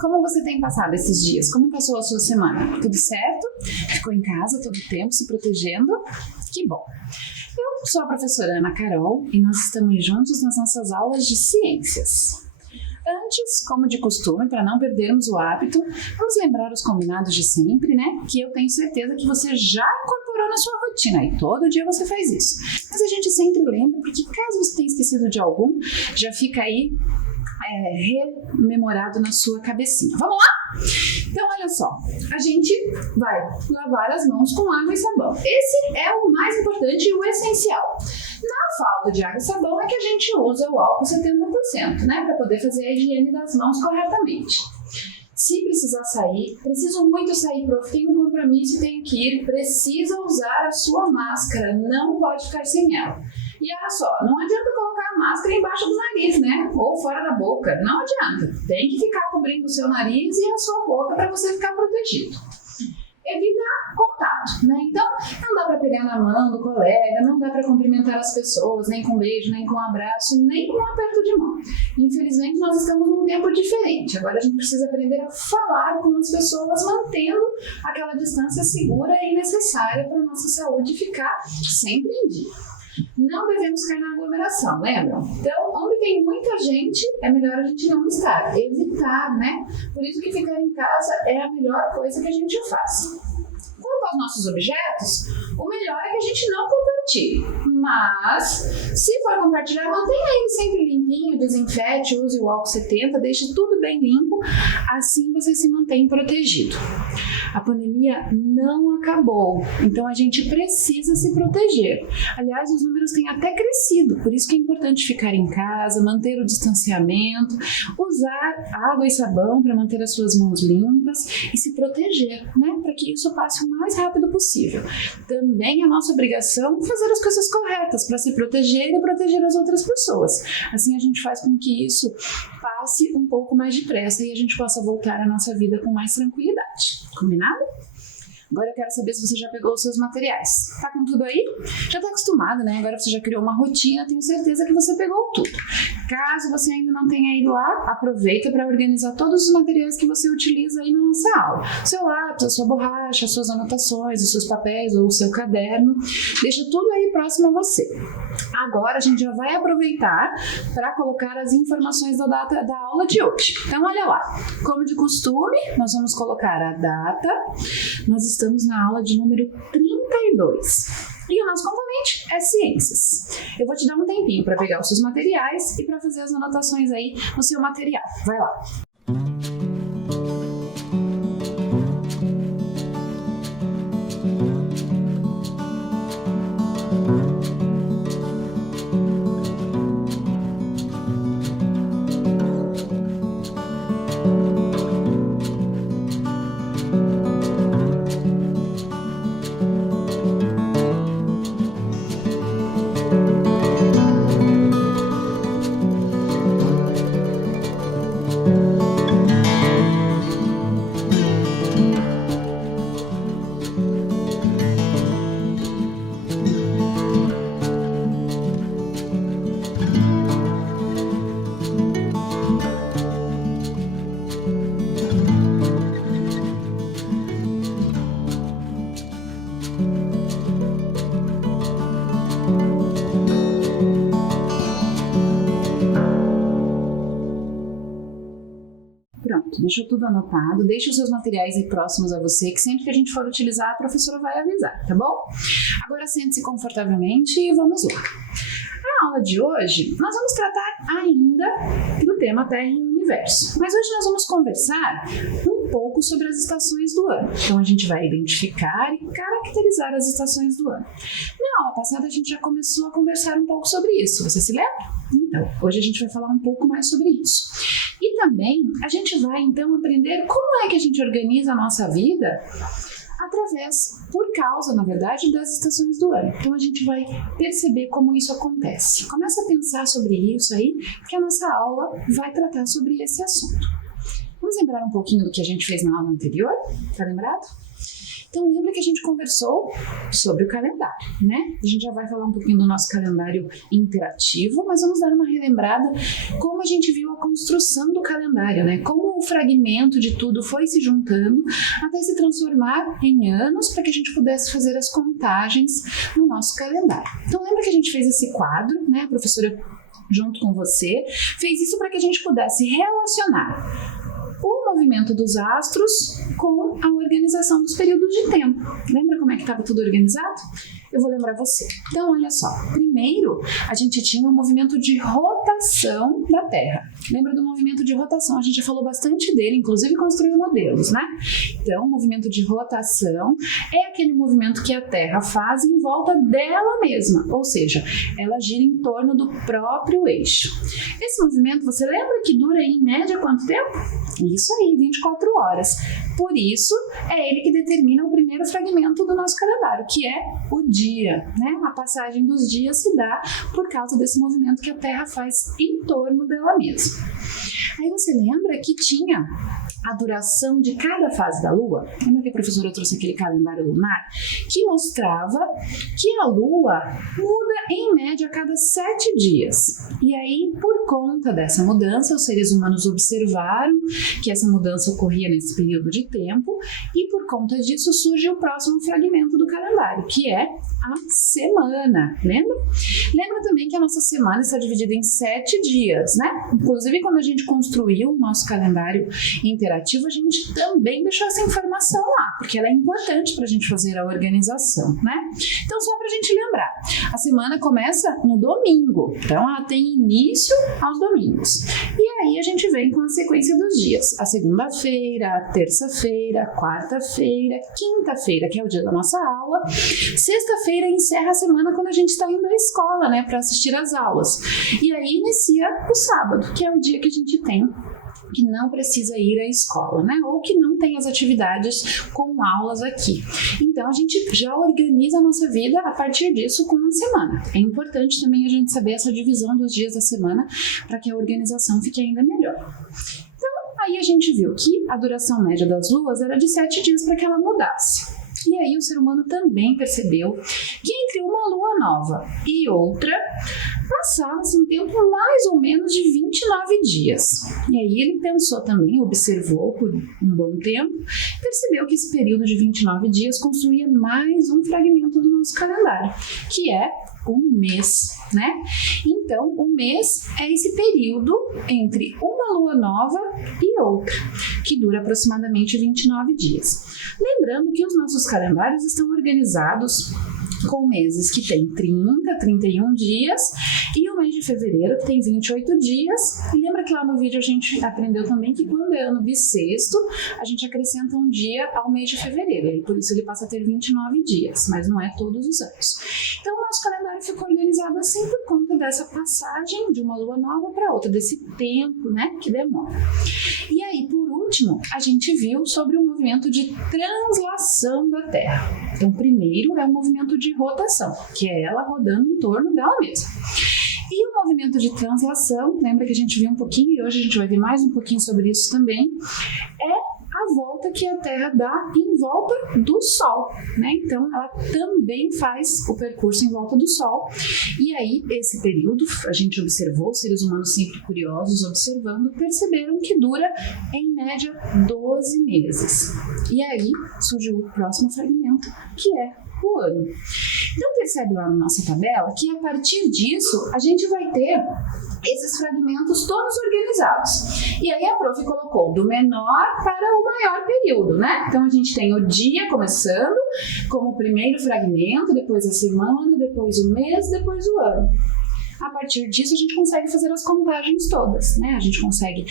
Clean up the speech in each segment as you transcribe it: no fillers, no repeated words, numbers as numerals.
Como você tem passado esses dias? Como passou a sua semana? Tudo certo? Ficou em casa todo o tempo se protegendo? Que bom! Eu sou a professora Ana Carol e nós estamos juntos nas nossas aulas de ciências. Antes, como de costume, para não perdermos o hábito, vamos lembrar os combinados de sempre, né? Que eu tenho certeza que você já incorporou na sua rotina e todo dia você faz isso. Mas a gente sempre lembra, porque caso você tenha esquecido de algum, já fica aí rememorado na sua cabecinha. Vamos lá? Então, olha só, a gente vai lavar as mãos com água e sabão. Esse é o mais importante e o essencial. Na falta de água e sabão é que a gente usa o álcool 70%, né, para poder fazer a higiene das mãos corretamente. Se precisar sair, preciso muito sair, prof, tenho um compromisso, tenho que ir, precisa usar a sua máscara, não pode ficar sem ela. E olha só, não adianta colocar a máscara embaixo do nariz, né? Ou fora da boca, não adianta. Tem que ficar cobrindo o seu nariz e a sua boca para você ficar protegido. Evita contato, né? Então, não dá para pegar na mão do colega, não dá para cumprimentar as pessoas, nem com beijo, nem com abraço, nem com aperto de mão. Infelizmente, nós estamos num tempo diferente. Agora a gente precisa aprender a falar com as pessoas, mantendo aquela distância segura e necessária para a nossa saúde ficar sempre em dia. Não devemos ficar na aglomeração, lembram? Então, onde tem muita gente, é melhor a gente não estar, evitar, né? Por isso que ficar em casa é a melhor coisa que a gente faz. Quanto aos nossos objetos, o melhor é que a gente não compartilhe. Mas, se for compartilhar, mantenha ele sempre limpinho, desinfete, use o álcool 70, deixe tudo bem limpo, assim você se mantém protegido. A pandemia não acabou, então a gente precisa se proteger. Aliás, os números têm até crescido, por isso que é importante ficar em casa, manter o distanciamento, usar água e sabão para manter as suas mãos limpas e se proteger, né? Para que isso passe o mais rápido possível. Também é nossa obrigação fazer as coisas corretas para se proteger e proteger as outras pessoas. Assim a gente faz com que isso passe um pouco mais depressa e a gente possa voltar à nossa vida com mais tranquilidade. Combinado? Agora eu quero saber se você já pegou os seus materiais. Tá com tudo aí? Já tá acostumado, né? Agora você já criou uma rotina, tenho certeza que você pegou tudo. Caso você ainda não tenha ido lá, aproveita para organizar todos os materiais que você utiliza aí na nossa aula. Seu lápis, a sua borracha, as suas anotações, os seus papéis ou o seu caderno. Deixa tudo aí próximo a você. Agora a gente já vai aproveitar para colocar as informações da data da aula de hoje. Então olha lá, como de costume, nós vamos colocar a data. Nós estamos na aula de número 32. E o nosso componente é ciências. Eu vou te dar um tempinho para pegar os seus materiais e para fazer as anotações aí no seu material. Vai lá. Pronto, deixou tudo anotado, deixa os seus materiais aí próximos a você, que sempre que a gente for utilizar, a professora vai avisar, tá bom? Agora sente-se confortavelmente e vamos lá. Na aula de hoje, nós vamos tratar ainda do tema Terra e Universo, mas hoje nós vamos conversar um pouco sobre as estações do ano. Então a gente vai identificar e caracterizar as estações do ano. Na aula passada a gente já começou a conversar um pouco sobre isso, você se lembra? Então, hoje a gente vai falar um pouco mais sobre isso. E também a gente vai então aprender como é que a gente organiza a nossa vida por causa, na verdade, das estações do ano. Então a gente vai perceber como isso acontece. Começa a pensar sobre isso aí, que a nossa aula vai tratar sobre esse assunto. Vamos lembrar um pouquinho do que a gente fez na aula anterior? Tá lembrado? Então lembra que a gente conversou sobre o calendário, né? A gente já vai falar um pouquinho do nosso calendário interativo, mas vamos dar uma relembrada como a gente viu a construção do calendário, né? Como como o fragmento de tudo foi se juntando até se transformar em anos para que a gente pudesse fazer as contagens no nosso calendário. Então lembra que a gente fez esse quadro, né? A professora junto com você fez isso para que a gente pudesse relacionar o movimento dos astros com a organização dos períodos de tempo. Lembra como é que estava tudo organizado? Eu vou lembrar você. Então, olha só. Primeiro, a gente tinha um movimento de rotação da Terra. Lembra do movimento de rotação? A gente já falou bastante dele, inclusive construiu modelos, né? Então, o movimento de rotação é aquele movimento que a Terra faz em volta dela mesma, ou seja, ela gira em torno do próprio eixo. Esse movimento, você lembra que dura em média quanto tempo? Isso aí, 24 horas. Por isso, é ele que determina o primeiro fragmento do nosso calendário, que é o dia, né? A passagem dos dias se dá por causa desse movimento que a Terra faz em torno dela mesma. Aí você lembra que tinha a duração de cada fase da Lua? Lembra que a professora trouxe aquele calendário lunar que mostrava que a Lua muda em média a cada 7 dias. E aí, por conta dessa mudança, os seres humanos observaram que essa mudança ocorria nesse período de tempo e por conta disso surge o próximo fragmento do calendário, que é a semana, lembra? Lembra também que a nossa semana está dividida em 7 dias, né? Inclusive, quando a gente construiu o nosso calendário interativo, a gente também deixou essa informação lá, porque ela é importante para a gente fazer a organização, né? Então, só para a gente lembrar, a semana começa no domingo, então ela tem início aos domingos. E aí a gente vem com a sequência dos dias, a segunda-feira, a terça-feira, a quarta-feira, quinta-feira, que é o dia da nossa aula, sexta-feira encerra a semana quando a gente está indo à escola, né, para assistir às aulas. E aí inicia o sábado, que é o dia que a gente tem que não precisa ir à escola, né? Ou que não tem as atividades com aulas aqui. Então, a gente já organiza a nossa vida a partir disso com uma semana. É importante também a gente saber essa divisão dos dias da semana para que a organização fique ainda melhor. Então, aí a gente viu que a duração média das luas era de 7 dias para que ela mudasse. E aí o ser humano também percebeu que entre uma lua nova e outra passava-se um tempo mais ou menos de 29 dias. E aí ele pensou também, observou por um bom tempo, percebeu que esse período de 29 dias construía mais um fragmento do nosso calendário, que é o mês, né? Então, o mês é esse período entre uma lua nova e outra, que dura aproximadamente 29 dias. Lembrando que os nossos calendários estão organizados com meses que tem 30, 31 dias e o mês de fevereiro que tem 28 dias. E lembra que lá no vídeo a gente aprendeu também que quando é ano bissexto, a gente acrescenta um dia ao mês de fevereiro, e por isso ele passa a ter 29 dias, mas não é todos os anos. Então o nosso calendário ficou organizado assim por conta dessa passagem de uma lua nova para outra, desse tempo, né, que demora. E aí, por último, a gente viu sobre o movimento de translação da Terra. Então, primeiro é o movimento de rotação, que é ela rodando em torno dela mesma. E o movimento de translação, lembra que a gente viu um pouquinho e hoje a gente vai ver mais um pouquinho sobre isso também, é a volta que a Terra dá em volta do Sol, né? Então, ela também faz o percurso em volta do Sol. E aí, esse período, a gente observou, os seres humanos sempre curiosos, observando, perceberam que dura, em média, 12 meses. E aí, surgiu o próximo fragmento, que é o ano. Então, percebe lá na nossa tabela que a partir disso a gente vai ter esses fragmentos todos organizados. E aí a prof colocou do menor para o maior período, né? Então a gente tem o dia começando como o primeiro fragmento, depois a semana, depois o mês, depois o ano. A partir disso, a gente consegue fazer as contagens todas, né? A gente consegue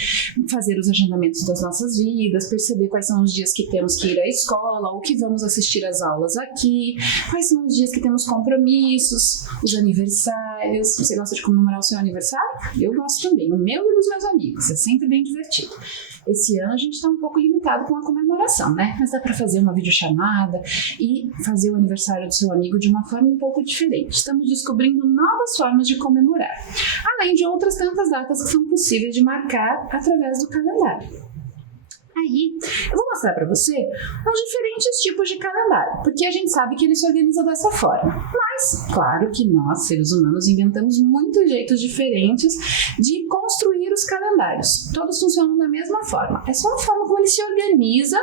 fazer os agendamentos das nossas vidas, perceber quais são os dias que temos que ir à escola, ou que vamos assistir às aulas aqui, quais são os dias que temos compromissos, os aniversários. Você gosta de comemorar o seu aniversário? Eu gosto também, o meu e dos meus amigos, é sempre bem divertido. Esse ano a gente está um pouco limitado com a comemoração, né? Mas dá para fazer uma videochamada e fazer o aniversário do seu amigo de uma forma um pouco diferente. Estamos descobrindo novas formas de comemorar, além de outras tantas datas que são possíveis de marcar através do calendário. Aí, eu vou mostrar para você os diferentes tipos de calendário, porque a gente sabe que ele se organiza dessa forma. Mas, claro que nós, seres humanos, inventamos muitos jeitos diferentes de construir outros calendários. Todos funcionam da mesma forma. É só a forma como ele se organiza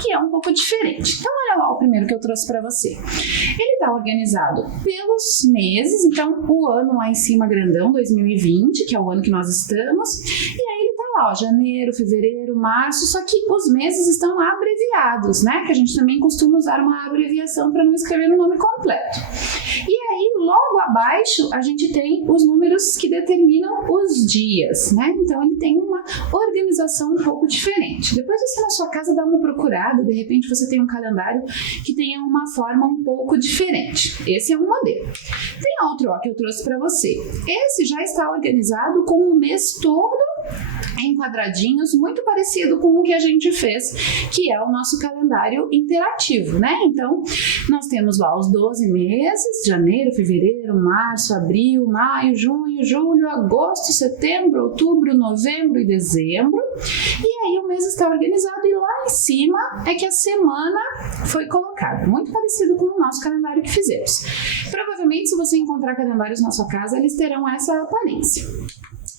que é um pouco diferente. Então, olha lá o primeiro que eu trouxe para você. Ele está organizado pelos meses, então o ano lá em cima grandão, 2020, que é o ano que nós estamos, e aí ele tá lá, ó, janeiro, fevereiro, março, só que os meses estão abreviados, né? Que a gente também costuma usar uma abreviação para não escrever o nome completo. E aí, logo abaixo, a gente tem os números que determinam os dias, né? Então, ele tem uma organização um pouco diferente. Depois você na sua casa dá uma procurada, de repente você tem um calendário que tenha uma forma um pouco diferente. Esse é um modelo. Tem outro, ó, que eu trouxe para você. Esse já está organizado com o mês todo em quadradinhos, muito parecido com o que a gente fez, que é o nosso calendário interativo, né? Então, nós temos lá os 12 meses, janeiro, fevereiro, março, abril, maio, junho, julho, agosto, setembro, outubro, novembro e dezembro. E aí o mês está organizado e lá em cima é que a semana foi colocada, muito parecido com o nosso calendário que fizemos. Provavelmente, se você encontrar calendários na sua casa, eles terão essa aparência.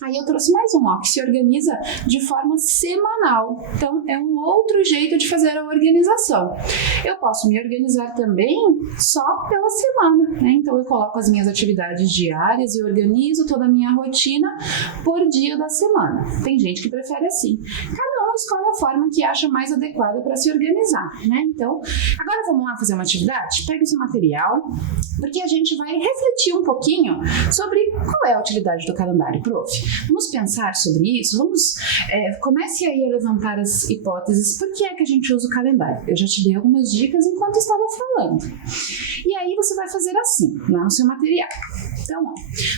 Aí eu trouxe mais um, ó, que se organiza de forma semanal. Então, é um outro jeito de fazer a organização. Eu posso me organizar também só pela semana, né? Então, eu coloco as minhas atividades diárias e organizo toda a minha rotina por dia da semana. Tem gente que prefere assim. Cada um escolhe a forma que acha mais adequada para se organizar, né? Então, agora vamos lá fazer uma atividade? Pega o seu material, porque a gente vai refletir um pouquinho sobre qual é a utilidade do calendário, prof. Vamos pensar sobre isso? Comece aí a levantar as hipóteses. Por que é que a gente usa o calendário? Eu já te dei algumas dicas enquanto estava falando. E aí você vai fazer assim, lá no seu material. Então, ó,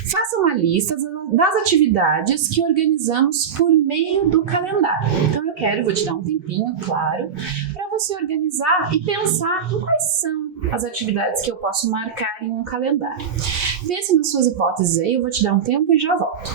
faça uma lista das atividades que organizamos por meio do calendário. Então, vou te dar um tempinho, claro, para você organizar e pensar em quais são as atividades que eu posso marcar em um calendário. Pense nas suas hipóteses aí, eu vou te dar um tempo e já volto.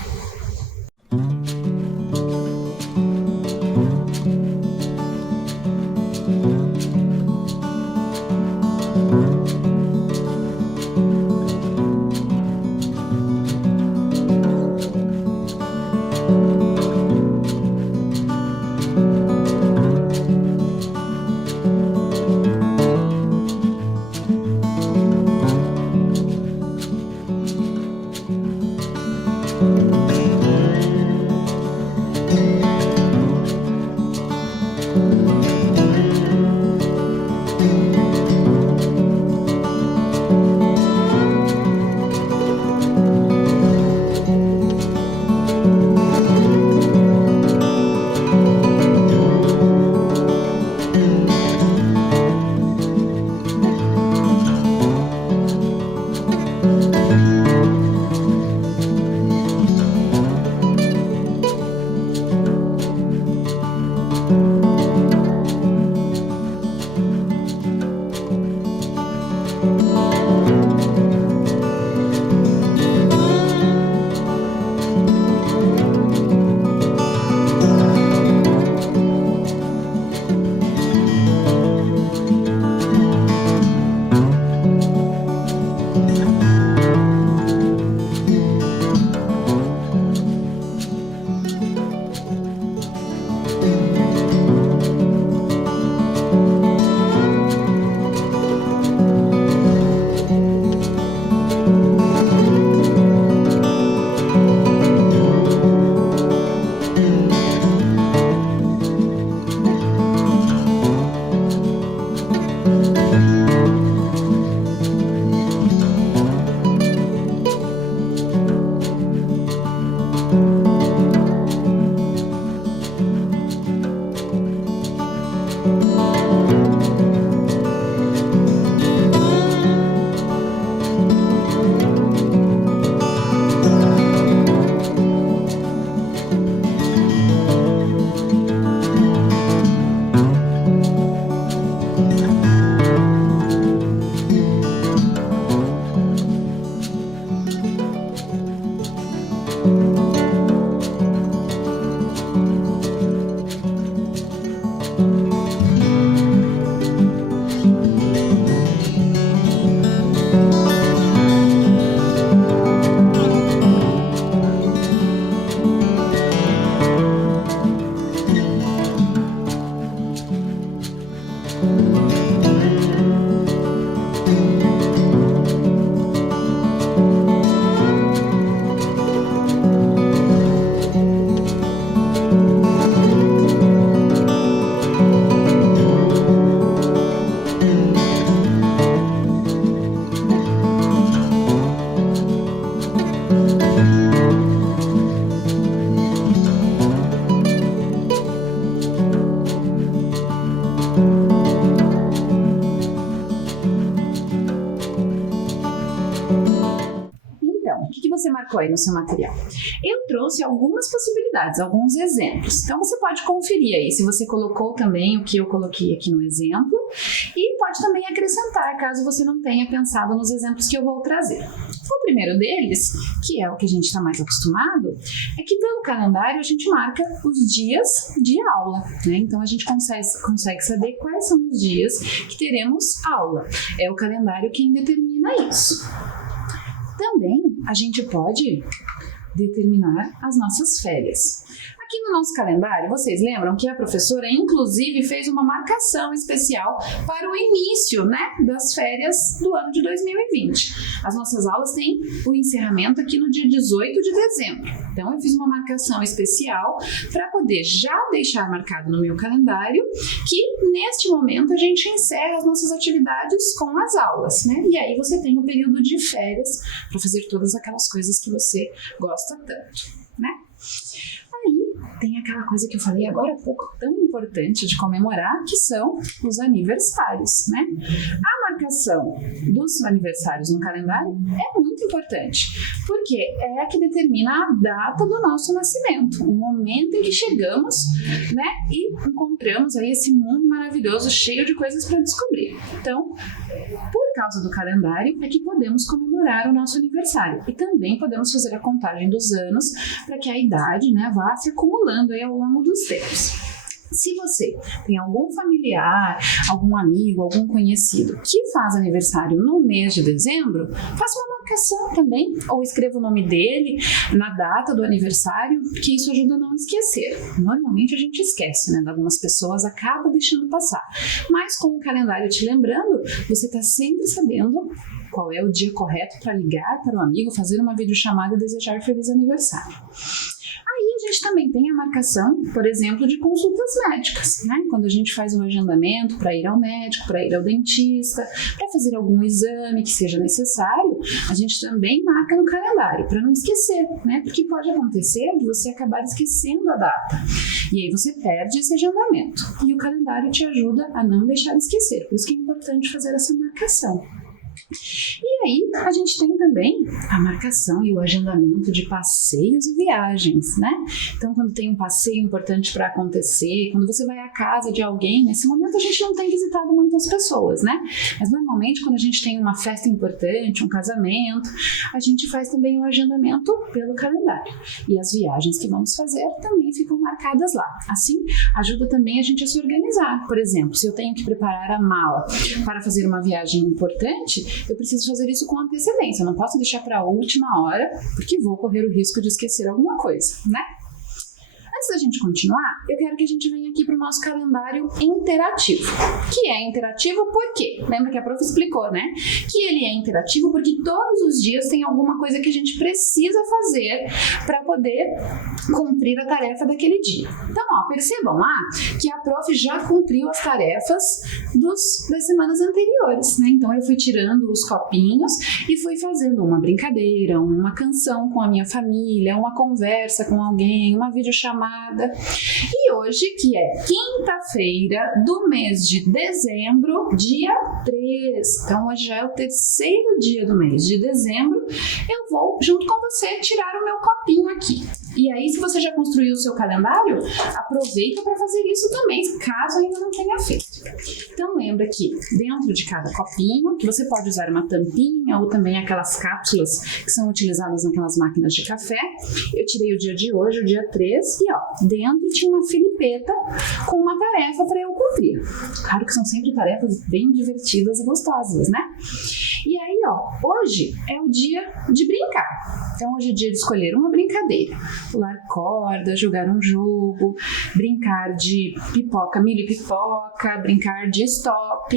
marcou aí no seu material? Eu trouxe algumas possibilidades, alguns exemplos. Então você pode conferir aí se você colocou também o que eu coloquei aqui no exemplo e pode também acrescentar caso você não tenha pensado nos exemplos que eu vou trazer. O primeiro deles, que é o que a gente está mais acostumado, é que pelo calendário a gente marca os dias de aula, né? Então a gente consegue saber quais são os dias que teremos aula. É o calendário quem determina isso. Também a gente pode determinar as nossas férias. Aqui no nosso calendário, vocês lembram que a professora, inclusive, fez uma marcação especial para o início, né, das férias do ano de 2020. As nossas aulas têm o encerramento aqui no dia 18 de dezembro. Então, eu fiz uma marcação especial para poder já deixar marcado no meu calendário que, neste momento, a gente encerra as nossas atividades com as aulas, né? E aí você tem o período de férias para fazer todas aquelas coisas que você gosta tanto, né? Tem aquela coisa que eu falei agora há pouco, tão importante de comemorar, que são os aniversários, né? A marcação dos aniversários no calendário é muito importante, porque é a que determina a data do nosso nascimento, o momento em que chegamos, né? E encontramos aí esse mundo maravilhoso, cheio de coisas para descobrir. Então, por causa do calendário, é que podemos comemorar o nosso aniversário. E também podemos fazer a contagem dos anos para que a idade, né, vá se acumulando aí ao longo dos tempos. Se você tem algum familiar, algum amigo, algum conhecido que faz aniversário no mês de dezembro, faça uma marcação também, ou escreva o nome dele na data do aniversário, porque isso ajuda a não esquecer. Normalmente a gente esquece, né? Algumas pessoas acabam deixando passar. Mas com o calendário te lembrando, você está sempre sabendo qual é o dia correto para ligar para o amigo, fazer uma videochamada e desejar feliz aniversário. Aí a gente também tem a marcação, por exemplo, de consultas médicas, né? Quando a gente faz um agendamento para ir ao médico, para ir ao dentista, para fazer algum exame que seja necessário, a gente também marca no calendário, para não esquecer, né? Porque pode acontecer de você acabar esquecendo a data. E aí você perde esse agendamento. E o calendário te ajuda a não deixar de esquecer. Por isso que é importante fazer essa marcação. E aí, a gente tem também a marcação e o agendamento de passeios e viagens, né? Então, quando tem um passeio importante para acontecer, quando você vai à casa de alguém, nesse momento a gente não tem visitado muitas pessoas, né? Mas normalmente, quando a gente tem uma festa importante, um casamento, a gente faz também o agendamento pelo calendário. E as viagens que vamos fazer também ficam marcadas lá. Assim, ajuda também a gente a se organizar. Por exemplo, se eu tenho que preparar a mala para fazer uma viagem importante, eu preciso fazer isso com antecedência, eu não posso deixar para a última hora, porque vou correr o risco de esquecer alguma coisa, né? Antes da gente continuar, eu quero que a gente venha aqui para o nosso calendário interativo. Que é interativo por quê? Lembra que a prof explicou, né? Que ele é interativo porque todos os dias tem alguma coisa que a gente precisa fazer para poder cumprir a tarefa daquele dia. Então, ó, percebam lá que a prof já cumpriu as tarefas das semanas anteriores, né? Então, eu fui tirando os copinhos e fui fazendo uma brincadeira, uma canção com a minha família, uma conversa com alguém, uma videochamada. E hoje, que é quinta-feira do mês de dezembro, dia 3. Então, hoje já é o terceiro dia do mês de dezembro. Eu vou, junto com você, tirar o meu copinho aqui. E aí, se você já construiu o seu calendário, aproveita para fazer isso também, caso ainda não tenha feito. Então, lembra que dentro de cada copinho, que você pode usar uma tampinha ou também aquelas cápsulas que são utilizadas naquelas máquinas de café. Eu tirei o dia de hoje, o dia 3, e ó, dentro tinha uma filipeta com uma tarefa para eu cumprir. Claro que são sempre tarefas bem divertidas e gostosas, né? E aí, ó, hoje é o dia de brincar. Então, hoje é dia de escolher uma brincadeira. Pular corda, jogar um jogo, brincar de pipoca, milho e pipoca, brincar de stop.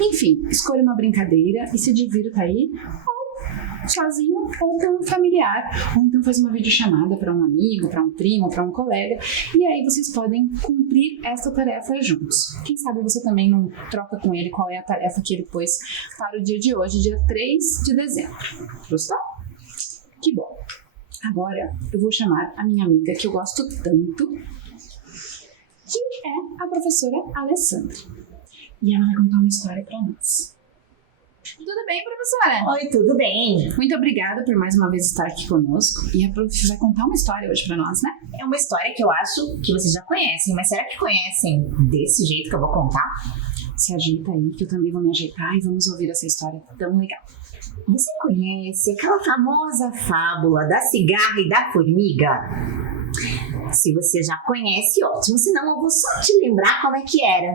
Enfim, escolha uma brincadeira e se divirta aí, ou sozinho ou com um familiar, ou então faz uma videochamada para um amigo, para um primo, para um colega, e aí vocês podem cumprir essa tarefa juntos. Quem sabe você também não troca com ele qual é a tarefa que ele pôs para o dia de hoje, dia 3 de dezembro. Gostou? Que bom! Agora eu vou chamar a minha amiga que eu gosto tanto, que é a professora Alessandra. E ela vai contar uma história para nós. Tudo bem, professora? Oi, tudo bem? Muito obrigada por mais uma vez estar aqui conosco. E a prof vai contar uma história hoje pra nós, né? É uma história que eu acho que vocês já conhecem, mas será que conhecem desse jeito que eu vou contar? Se ajeita aí que eu também vou me ajeitar e vamos ouvir essa história tão legal. Você conhece aquela famosa fábula da cigarra e da formiga? Se você já conhece, ótimo, senão eu vou só te lembrar como é que era.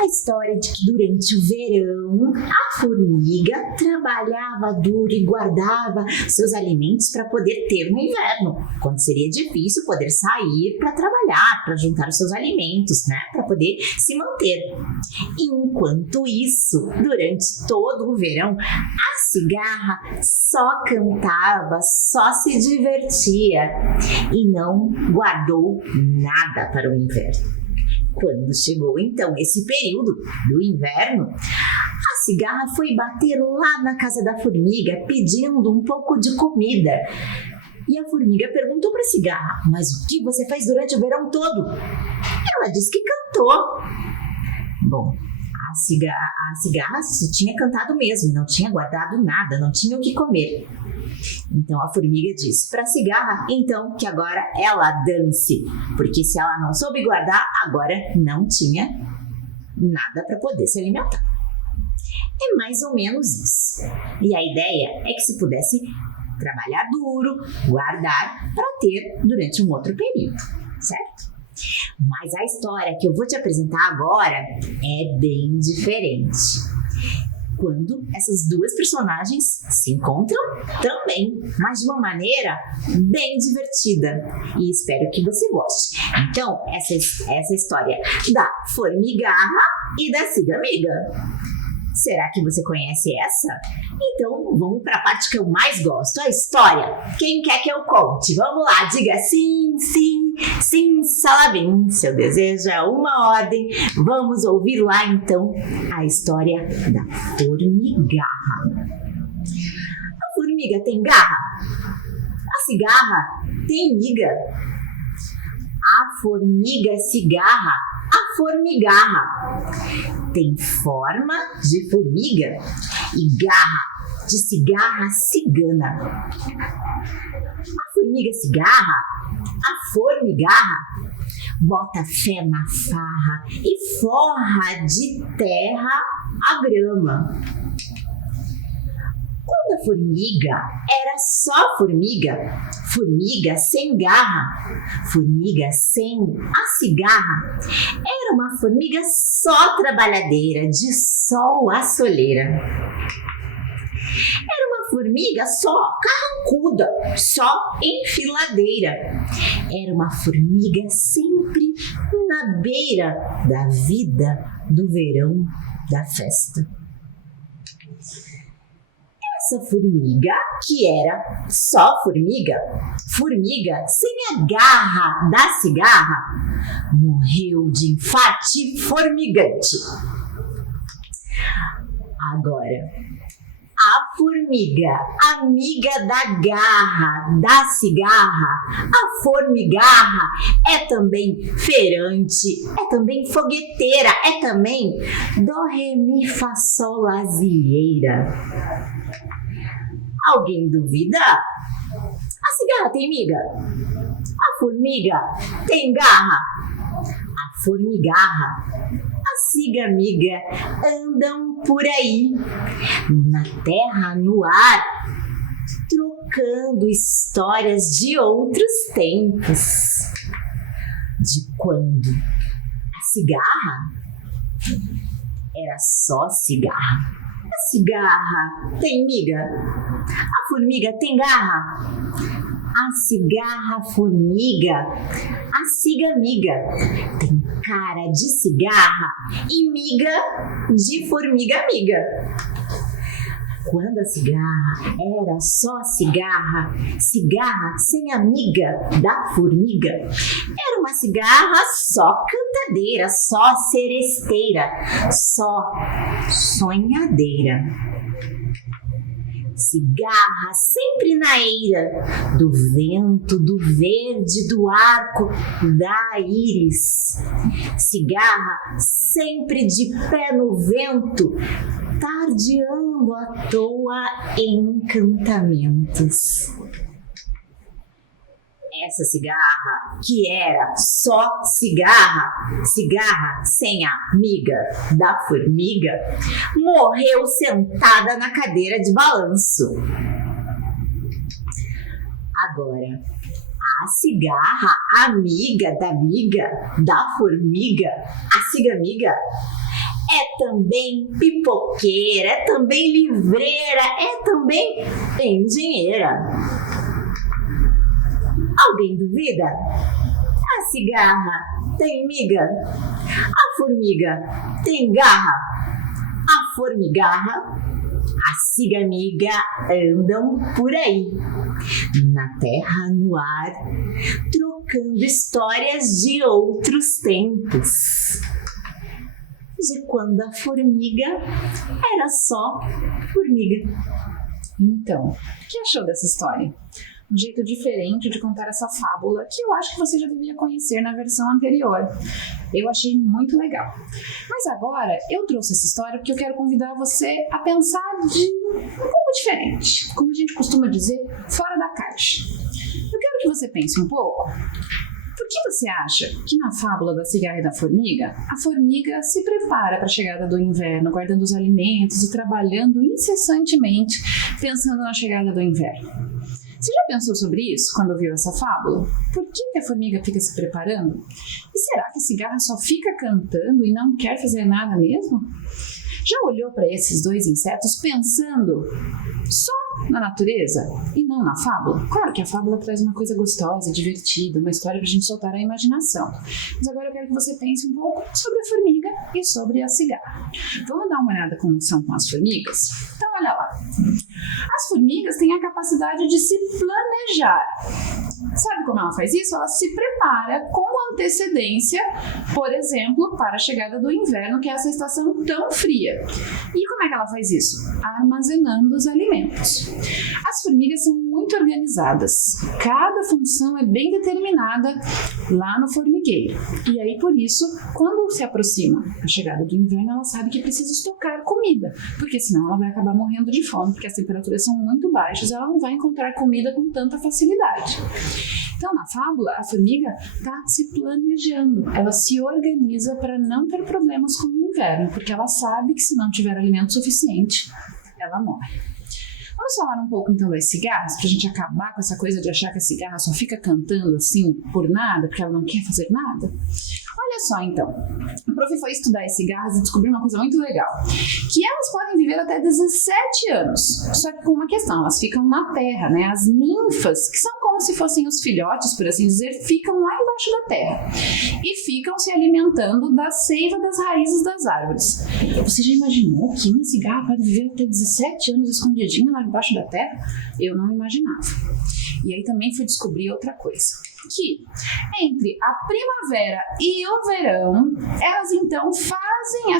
A história de que durante o verão, a formiga trabalhava duro e guardava seus alimentos para poder ter no inverno, quando seria difícil poder sair para trabalhar, para juntar os seus alimentos, né, para poder se manter. Enquanto isso, durante todo o verão, a cigarra só cantava, só se divertia e não guardou nada para o inverno. Quando chegou então esse período do inverno, a cigarra foi bater lá na casa da formiga pedindo um pouco de comida. E a formiga perguntou para a cigarra: mas o que você faz durante o verão todo? Ela disse que cantou. Bom, a cigarra tinha cantado mesmo, não tinha guardado nada, não tinha o que comer. Então a formiga disse para a cigarra, então, que agora ela dance, porque se ela não soube guardar, agora não tinha nada para poder se alimentar. É mais ou menos isso. E a ideia é que se pudesse trabalhar duro, guardar para ter durante um outro período, certo? Mas a história que eu vou te apresentar agora é bem diferente. Quando essas duas personagens se encontram também, mas de uma maneira bem divertida. E espero que você goste. Então, essa história da formigarra e da cigamiga. Será que você conhece essa? Então, vamos para a parte que eu mais gosto, a história. Quem quer que eu conte? Vamos lá, diga sim, sim, sim, salabim. Seu desejo é uma ordem. Vamos ouvir lá, então, a história da formigarra. A formiga tem garra? A cigarra tem miga? A formiga cigarra, a formigarra tem forma de formiga e garra de cigarra cigana. A formiga cigarra, a formigarra, bota fé na farra e forra de terra a grama. Quando a formiga era só formiga, formiga sem garra, formiga sem a cigarra, era uma formiga só trabalhadeira, de sol a soleira. Era uma formiga só carrancuda, só enfiladeira. Era uma formiga sempre na beira da vida, do verão, da festa. Essa formiga, que era só formiga, formiga sem a garra da cigarra, morreu de infarte formigante. Agora, a formiga, amiga da garra da cigarra, a formigarra é também feirante, é também fogueteira, é também dó, ré, mi, fá, sol, lazieira. Alguém duvida? A cigarra tem miga? A formiga tem garra? A formigarra, a cigamiga andam por aí, na terra, no ar, trocando histórias de outros tempos. De quando a cigarra era só cigarra. A cigarra tem miga? A formiga tem garra? A cigarra formiga, a cigamiga, tem cara de cigarra e miga de formiga amiga. Quando a cigarra era só cigarra, cigarra sem amiga da formiga, era uma cigarra só cantadeira, só seresteira, só sonhadeira. Cigarra sempre na eira do vento, do verde, do arco, da íris. Cigarra sempre de pé no vento, tardeando brincando à toa em encantamentos. Essa cigarra, que era só cigarra sem a amiga da formiga, morreu sentada na cadeira de balanço. Agora, a cigarra amiga da formiga, a cigamiga, é também pipoqueira, é também livreira, é também engenheira. Alguém duvida? A cigarra tem miga, a formiga tem garra, a formigarra, a cigamiga andam por aí, na terra, no ar, trocando histórias de outros tempos. De quando a formiga era só formiga. Então, o que achou dessa história? Um jeito diferente de contar essa fábula que eu acho que você já devia conhecer na versão anterior. Eu achei muito legal. Mas agora eu trouxe essa história porque eu quero convidar você a pensar de um pouco diferente. Como a gente costuma dizer, fora da caixa. Eu quero que você pense um pouco. Por que você acha que na fábula da cigarra e da formiga, a formiga se prepara para a chegada do inverno, guardando os alimentos e trabalhando incessantemente, pensando na chegada do inverno? Você já pensou sobre isso quando viu essa fábula? Por que a formiga fica se preparando? E será que a cigarra só fica cantando e não quer fazer nada mesmo? Já olhou para esses dois insetos pensando só na natureza e não na fábula? Claro que a fábula traz uma coisa gostosa, divertida, uma história para a gente soltar a imaginação. Mas agora eu quero que você pense um pouco sobre a formiga e sobre a cigarra. Vamos dar uma olhada como são com as formigas? Então olha lá. As formigas têm a capacidade de se planejar. Sabe como ela faz isso? Ela se prepara com antecedência, por exemplo, para a chegada do inverno, que é essa estação tão fria. E como é que ela faz isso? Armazenando os alimentos. As formigas são muito organizadas. Cada função é bem determinada lá no formigueiro. E aí, por isso, quando se aproxima a chegada do inverno, ela sabe que precisa estocar comida, porque senão ela vai acabar morrendo de fome, porque as temperaturas são muito baixas, ela não vai encontrar comida com tanta facilidade. Então, na fábula, a formiga está se planejando, ela se organiza para não ter problemas com o inverno, porque ela sabe que se não tiver alimento suficiente, ela morre. Vamos falar um pouco então das cigarras, para a gente acabar com essa coisa de achar que a cigarra só fica cantando assim por nada, porque ela não quer fazer nada? Olha só então, o prof foi estudar as cigarras e descobriu uma coisa muito legal, que elas podem viver até 17 anos, só que com uma questão, elas ficam na terra, né? As ninfas, que são como se fossem os filhotes, por assim dizer, ficam lá embaixo da terra e ficam se alimentando da seiva das raízes das árvores. Você já imaginou que uma cigarra pode viver até 17 anos escondidinha lá embaixo da terra? Eu não imaginava. E aí também fui descobrir outra coisa, que entre a primavera e o verão, elas então fazem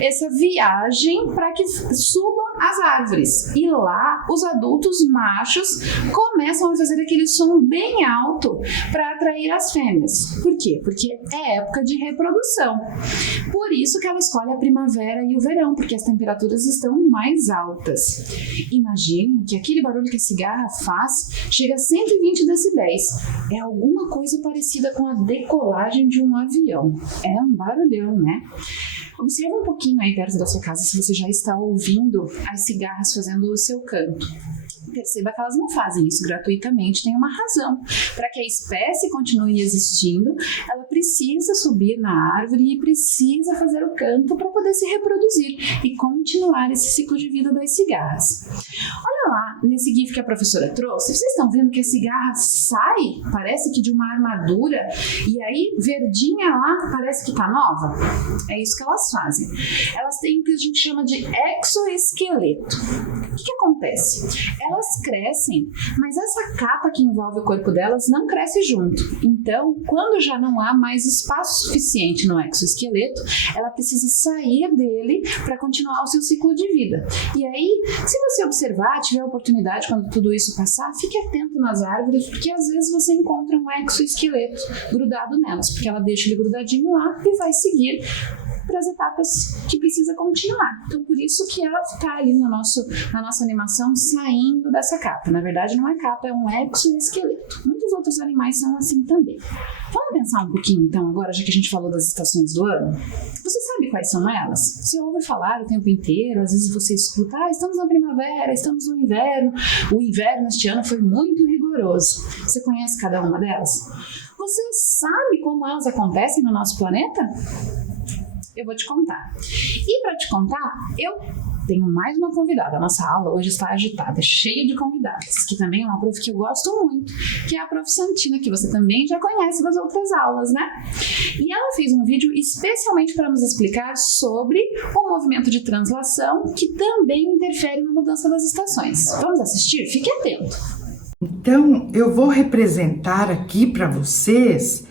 essa viagem para que subam as árvores. E lá, os adultos machos começam a fazer aquele som bem alto para atrair as fêmeas. Por quê? Porque é época de reprodução. Por isso que ela escolhe a primavera e o verão, porque as temperaturas estão mais altas. Imagine que aquele barulho que a cigarra faz chega a 120 decibéis. É alguma coisa parecida com a decolagem de um avião. É um barulhão, né? Observe um pouquinho aí perto da sua casa se você já está ouvindo as cigarras fazendo o seu canto. Perceba que elas não fazem isso gratuitamente, tem uma razão. Para que a espécie continue existindo, ela precisa subir na árvore e precisa fazer o canto para poder se reproduzir e continuar esse ciclo de vida das cigarras. Olha lá, nesse GIF que a professora trouxe, vocês estão vendo que a cigarra sai, parece que de uma armadura, e aí verdinha lá parece que está nova? É isso que elas fazem. Elas têm o que a gente chama de exoesqueleto. O que acontece? Elas crescem, mas essa capa que envolve o corpo delas não cresce junto. Então, quando já não há mais espaço suficiente no exoesqueleto, ela precisa sair dele para continuar o seu ciclo de vida. E aí, se você observar, tiver oportunidade quando tudo isso passar, fique atento nas árvores, porque às vezes você encontra um exoesqueleto grudado nelas, porque ela deixa ele grudadinho lá e vai seguir para as etapas que precisa continuar. Então, por isso que ela está ali na nossa animação saindo dessa capa. Na verdade, não é capa, é um exoesqueleto. Muitos outros animais são assim também. Vamos pensar um pouquinho, então, agora, já que a gente falou das estações do ano? Você sabe quais são elas? Você ouve falar o tempo inteiro, às vezes você escuta, estamos na primavera, estamos no inverno. O inverno este ano foi muito rigoroso. Você conhece cada uma delas? Você sabe como elas acontecem no nosso planeta? Eu vou te contar. E para te contar, eu tenho mais uma convidada. A nossa aula hoje está agitada, cheia de convidadas, que também é uma prof que eu gosto muito, que é a prof Santina, que você também já conhece das outras aulas, né? E ela fez um vídeo especialmente para nos explicar sobre o movimento de translação, que também interfere na mudança das estações. Vamos assistir? Fique atento. Então, eu vou representar aqui para vocês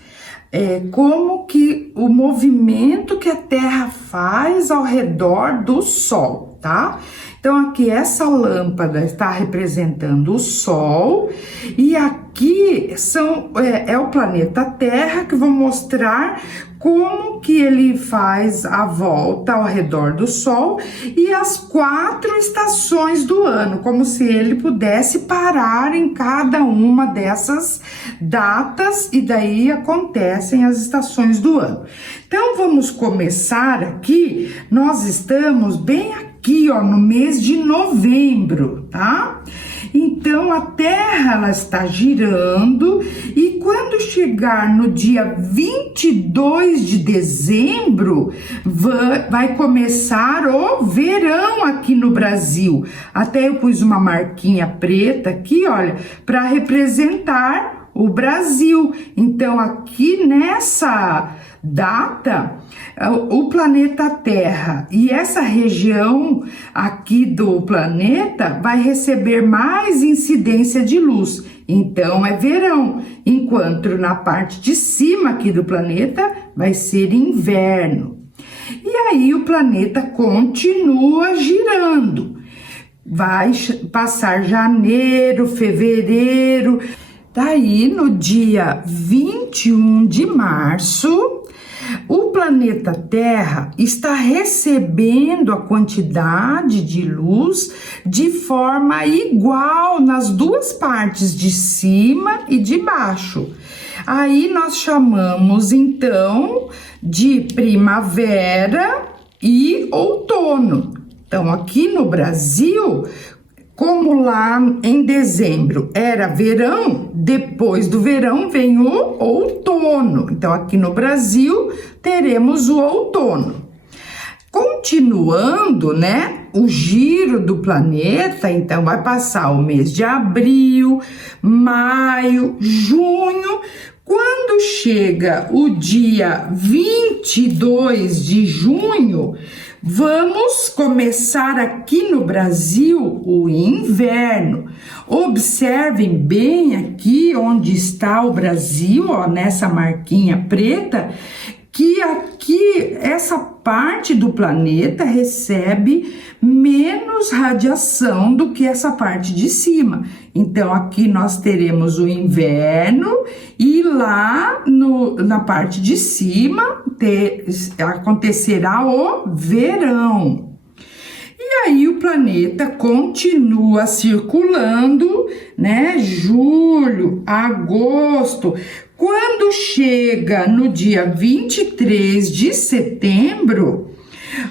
como que o movimento que a Terra faz ao redor do Sol, tá? Então, aqui essa lâmpada está representando o Sol e aqui é o planeta Terra, que vou mostrar como que ele faz a volta ao redor do Sol e as 4 estações do ano, como se ele pudesse parar em cada uma dessas datas e daí acontecem as estações do ano. Então, vamos começar aqui, nós estamos bem aqui, ó, no mês de novembro, tá? Então, a Terra, ela está girando e quando chegar no dia 22 de dezembro, vai começar o verão aqui no Brasil. Até eu pus uma marquinha preta aqui, olha, para representar o Brasil. Então, aqui nessa data, o planeta Terra e essa região aqui do planeta vai receber mais incidência de luz. Então, é verão, enquanto na parte de cima aqui do planeta vai ser inverno. E aí o planeta continua girando. Vai passar janeiro, fevereiro. Daí, no dia 21 de março, o planeta Terra está recebendo a quantidade de luz de forma igual nas duas partes, de cima e de baixo. Aí nós chamamos então de primavera e outono. Então, aqui no Brasil, como lá em dezembro era verão, depois do verão vem o outono. Então, aqui no Brasil, teremos o outono. Continuando, né, o giro do planeta, então vai passar o mês de abril, maio, junho. Quando chega o dia 22 de junho, vamos começar aqui no Brasil o inverno. Observem bem aqui onde está o Brasil, ó, nessa marquinha preta, que aqui essa parte do planeta recebe menos radiação do que essa parte de cima. Então, aqui nós teremos o inverno e lá na parte de cima acontecerá o verão. E aí o planeta continua circulando, né? Julho, agosto. Quando chega no dia 23 de setembro,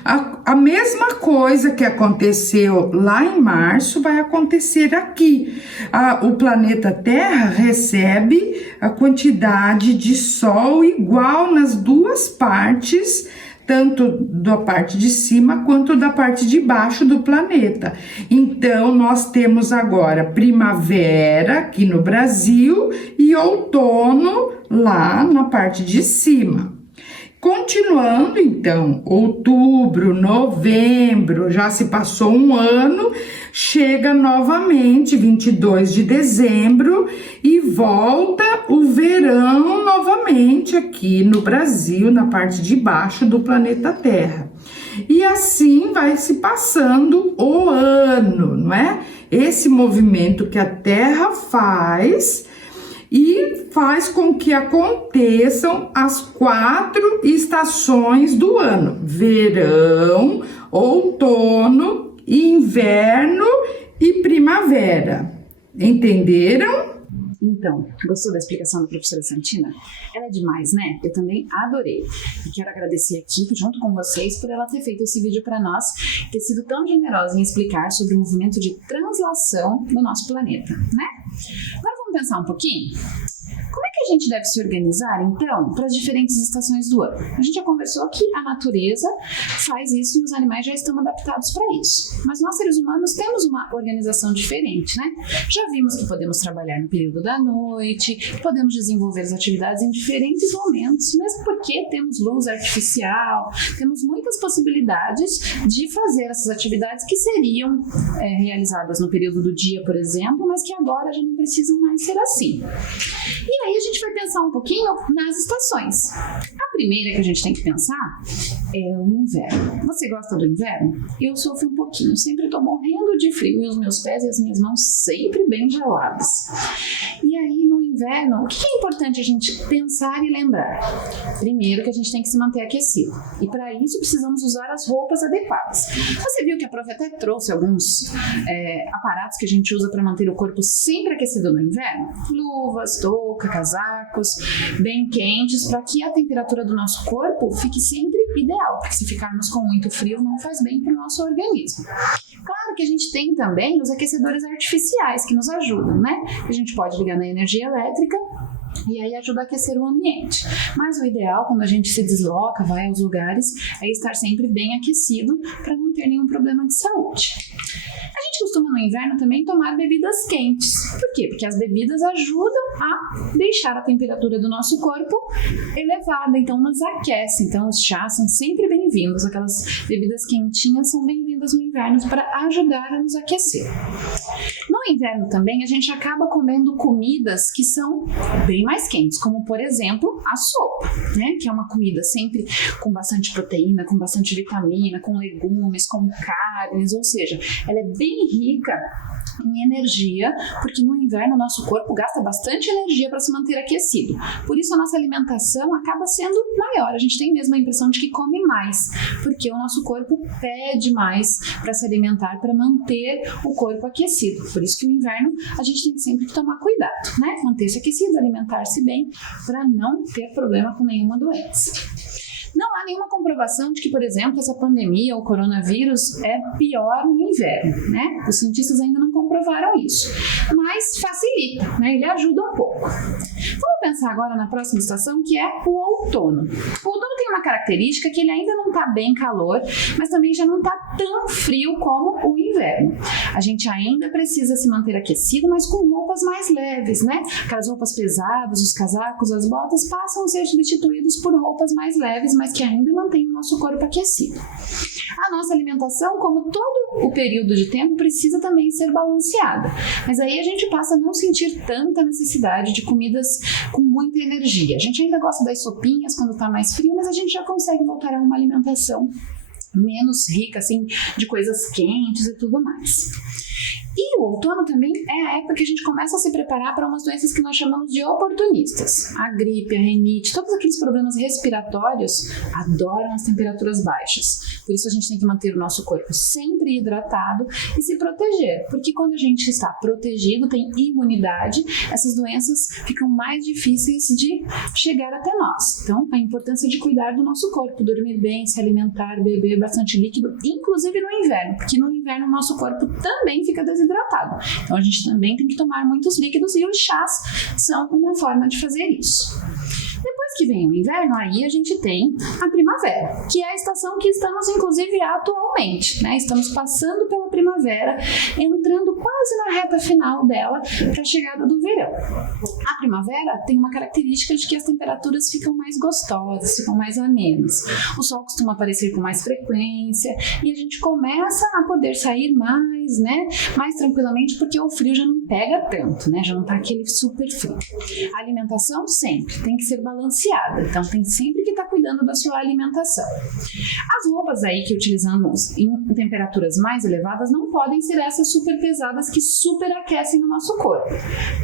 a mesma coisa que aconteceu lá em março vai acontecer aqui. O planeta Terra recebe a quantidade de Sol igual nas duas partes, tanto da parte de cima quanto da parte de baixo do planeta. Então, nós temos agora primavera aqui no Brasil e outono lá na parte de cima. Continuando, então, outubro, novembro, já se passou um ano, chega novamente 22 de dezembro e volta o verão novamente aqui no Brasil, na parte de baixo do planeta Terra. E assim vai se passando o ano, não é? Esse movimento que a Terra faz e faz com que aconteçam as 4 estações do ano: verão, outono, inverno e primavera. Entenderam? Então, gostou da explicação da professora Santina? Ela é demais, né? Eu também adorei. E quero agradecer aqui, junto com vocês, por ela ter feito esse vídeo para nós, ter sido tão generosa em explicar sobre o movimento de translação no nosso planeta, né? Agora vamos pensar um pouquinho? Como é que a gente deve se organizar, então, para as diferentes estações do ano? A gente já conversou que a natureza faz isso e os animais já estão adaptados para isso. Mas nós, seres humanos, temos uma organização diferente, né? Já vimos que podemos trabalhar no período da noite, que podemos desenvolver as atividades em diferentes momentos, mesmo porque temos luz artificial, temos muitas possibilidades de fazer essas atividades que seriam realizadas no período do dia, por exemplo, mas que agora já não precisam mais ser assim. E aí a gente vai pensar um pouquinho nas estações. A primeira que a gente tem que pensar é o inverno. Você gosta do inverno? Eu sofro um pouquinho, sempre estou morrendo de frio e os meus pés e as minhas mãos sempre bem gelados. E aí no inverno, o que é importante a gente pensar e lembrar? Primeiro que a gente tem que se manter aquecido. E para isso precisamos usar as roupas adequadas. Você viu que a prof até trouxe alguns aparatos que a gente usa para manter o corpo sempre aquecido no inverno? Luvas, touca, casacos, bem quentes, para que a temperatura do nosso corpo fique sempre ideal, porque se ficarmos com muito frio não faz bem para o nosso organismo. Claro que a gente tem também os aquecedores artificiais que nos ajudam, né? A gente pode ligar na energia elétrica e aí ajuda a aquecer o ambiente. Mas o ideal, quando a gente se desloca, vai aos lugares, é estar sempre bem aquecido para não ter nenhum problema de saúde. A gente costuma no inverno também tomar bebidas quentes. Por quê? Porque as bebidas ajudam a deixar a temperatura do nosso corpo elevada, então nos aquece. Então os chás são sempre bem-vindos, aquelas bebidas quentinhas são bem-vindas no inverno para ajudar a nos aquecer. No inverno também a gente acaba comendo comidas que são bem mais quentes, como por exemplo a sopa, né? Que é uma comida sempre com bastante proteína, com bastante vitamina, com legumes, com carnes, ou seja, ela é bem rica em energia, porque no inverno o nosso corpo gasta bastante energia para se manter aquecido. Por isso a nossa alimentação acaba sendo maior, a gente tem mesmo a impressão de que come mais, porque o nosso corpo pede mais para se alimentar, para manter o corpo aquecido. Por isso que no inverno a gente tem sempre que tomar cuidado, né? Manter-se aquecido, alimentar-se bem, para não ter problema com nenhuma doença. Não há nenhuma comprovação de que, por exemplo, essa pandemia, o coronavírus, é pior no inverno, né? Os cientistas ainda não comprovaram isso, mas facilita, né? Ele ajuda um pouco. Vamos pensar agora na próxima estação, que é o outono. O outono tem uma característica que ele ainda não está bem calor, mas também já não está tão frio como o inverno. A gente ainda precisa se manter aquecido, mas com roupas mais leves, né? Aquelas roupas pesadas, os casacos, as botas passam a ser substituídos por roupas mais leves, mas que ainda mantém o nosso corpo aquecido. A nossa alimentação, como todo o período de tempo, precisa também ser balanceada. Mas aí a gente passa a não sentir tanta necessidade de comidas com muita energia. A gente ainda gosta das sopinhas quando está mais frio, mas a gente já consegue voltar a uma alimentação menos rica, assim, de coisas quentes e tudo mais. E o outono também é a época que a gente começa a se preparar para umas doenças que nós chamamos de oportunistas. A gripe, a rinite, todos aqueles problemas respiratórios adoram as temperaturas baixas. Por isso a gente tem que manter o nosso corpo sempre hidratado e se proteger. Porque quando a gente está protegido, tem imunidade, essas doenças ficam mais difíceis de chegar até nós. Então, a importância de cuidar do nosso corpo, dormir bem, se alimentar, beber bastante líquido, inclusive no inverno, porque no inverno o nosso corpo também fica desidratado. Então a gente também tem que tomar muitos líquidos e os chás são uma forma de fazer isso. Depois que vem o inverno, aí a gente tem a primavera, que é a estação que estamos, inclusive, atualmente, né? Estamos passando pela primavera, entrando quase na reta final dela para a chegada do verão. A primavera tem uma característica de que as temperaturas ficam mais gostosas, ficam mais amenas. O sol costuma aparecer com mais frequência e a gente começa a poder sair mais, né? Mais tranquilamente, porque o frio já não pega tanto, né? Já não tá aquele super frio. A alimentação sempre tem que ser balanceada. balanceada. Então tem sempre que estar cuidando da sua alimentação. As roupas aí que utilizamos em temperaturas mais elevadas não podem ser essas super pesadas que superaquecem no nosso corpo.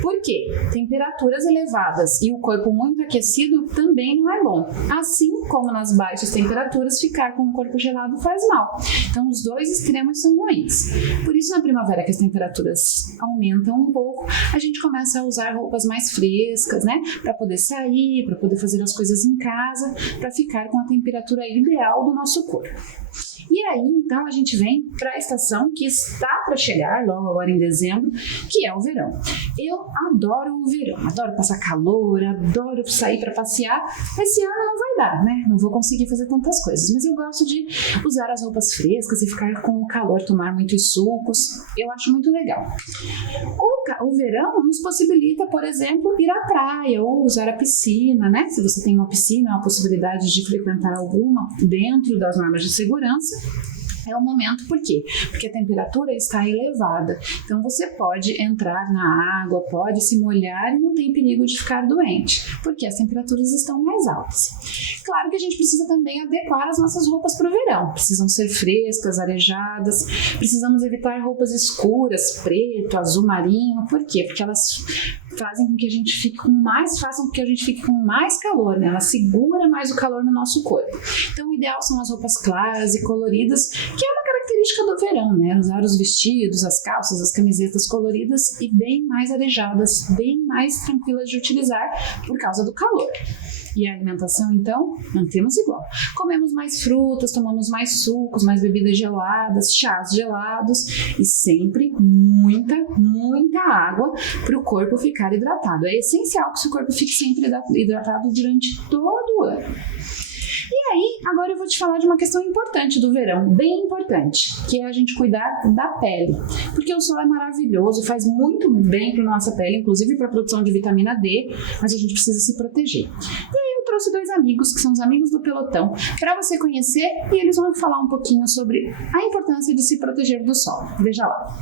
Por quê? Temperaturas elevadas e o corpo muito aquecido também não é bom. Assim como nas baixas temperaturas, ficar com o corpo gelado faz mal. Então os dois extremos são ruins. Por isso na primavera que as temperaturas aumentam um pouco, a gente começa a usar roupas mais frescas, né? Para poder sair, para poder fazer as coisas em casa, para ficar com a temperatura ideal do nosso corpo. E aí, então, a gente vem para a estação que está para chegar, logo agora em dezembro, que é o verão. Eu adoro o verão, adoro passar calor, adoro sair para passear. Esse ano não vai dar, né? Não vou conseguir fazer tantas coisas, mas eu gosto de usar as roupas frescas e ficar com o calor, tomar muitos sucos. Eu acho muito legal. O verão nos possibilita, por exemplo, ir à praia ou usar a piscina, né? Se você tem uma piscina, uma possibilidade de frequentar alguma dentro das normas de segurança, é o momento. Por quê? Porque a temperatura está elevada. Então você pode entrar na água, pode se molhar e não tem perigo de ficar doente, porque as temperaturas estão mais altas. Claro que a gente precisa também adequar as nossas roupas para o verão. Precisam ser frescas, arejadas. Precisamos evitar roupas escuras, preto, azul marinho. Por quê? Porque elas fazem com que a gente fique com mais calor, né? Ela segura mais o calor no nosso corpo. Então o ideal são as roupas claras e coloridas, que é uma característica do verão, né? Usar os vestidos, as calças, as camisetas coloridas e bem mais arejadas, bem mais tranquilas de utilizar por causa do calor. E a alimentação, então, mantemos igual. Comemos mais frutas, tomamos mais sucos, mais bebidas geladas, chás gelados e sempre muita água para o corpo ficar hidratado. É essencial que o seu corpo fique sempre hidratado durante todo o ano. E aí, agora eu vou te falar de uma questão importante do verão, bem importante, que é a gente cuidar da pele. Porque o sol é maravilhoso, faz muito bem para a nossa pele, inclusive para a produção de vitamina D, mas a gente precisa se proteger. E aí eu trouxe dois amigos, que são os amigos do pelotão, para você conhecer, e eles vão falar um pouquinho sobre a importância de se proteger do sol. Veja lá.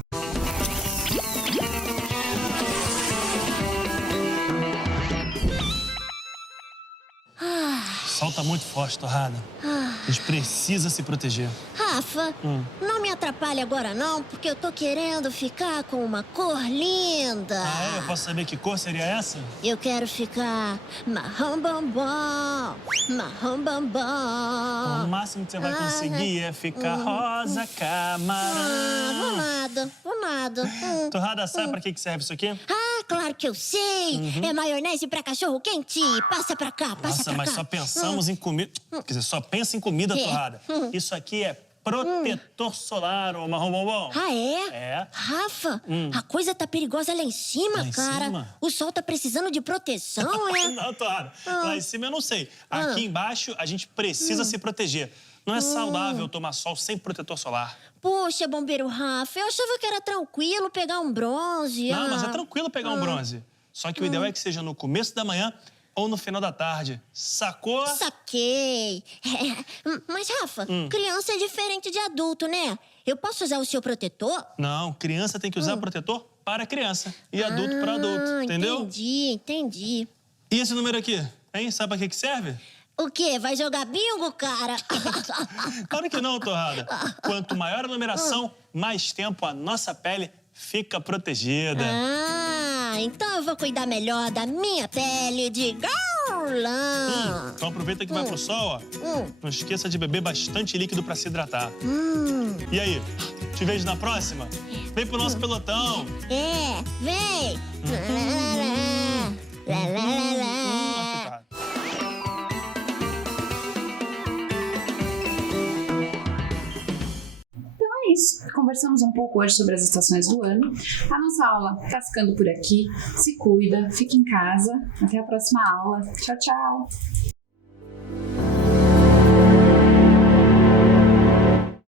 O sol tá muito forte, Torrada. A gente precisa se proteger. Rafa, não me atrapalhe agora não, porque eu tô querendo ficar com uma cor linda. Ah, é? Eu posso saber que cor seria essa? Eu quero ficar marrom bombom, marrom bombom. O máximo que você vai conseguir é ficar rosa camarão. Vou nada. Torrada, sabe pra que serve isso aqui? Ah, claro que eu sei. É maionese pra cachorro quente. Passa pra cá, passa pra cá. Nossa, mas só pensamos em comida. Quer dizer, só pensa em comida, Torrada. Isso aqui é protetor solar, ô marrom bombom. Ah, é? É. Rafa, a coisa tá perigosa lá em cima, Lá em cara. cima? O sol tá precisando de proteção, é? Não, Torrada. Lá em cima eu não sei. Aqui embaixo a gente precisa se proteger. Não é saudável tomar sol sem protetor solar. Poxa, bombeiro Rafa, eu achava que era tranquilo pegar um bronze. Não, mas é tranquilo pegar um bronze. Só que o ideal é que seja no começo da manhã ou no final da tarde. Sacou? Saquei. Mas, Rafa, criança é diferente de adulto, né? Eu posso usar o seu protetor? Não, criança tem que usar protetor para criança e adulto para adulto, entendeu? Entendi. E esse número aqui, hein? Sabe pra que serve? O quê? Vai jogar bingo, cara? Claro que não, Torrada. Quanto maior a numeração, mais tempo a nossa pele fica protegida. Então eu vou cuidar melhor da minha pele de gaulão. Então aproveita que vai pro sol, ó. Não esqueça de beber bastante líquido pra se hidratar. E aí, te vejo na próxima? Vem pro nosso pelotão. Vem. Conversamos um pouco hoje sobre as estações do ano. A nossa aula tá ficando por aqui. Se cuida, fica em casa. Até a próxima aula. Tchau, tchau!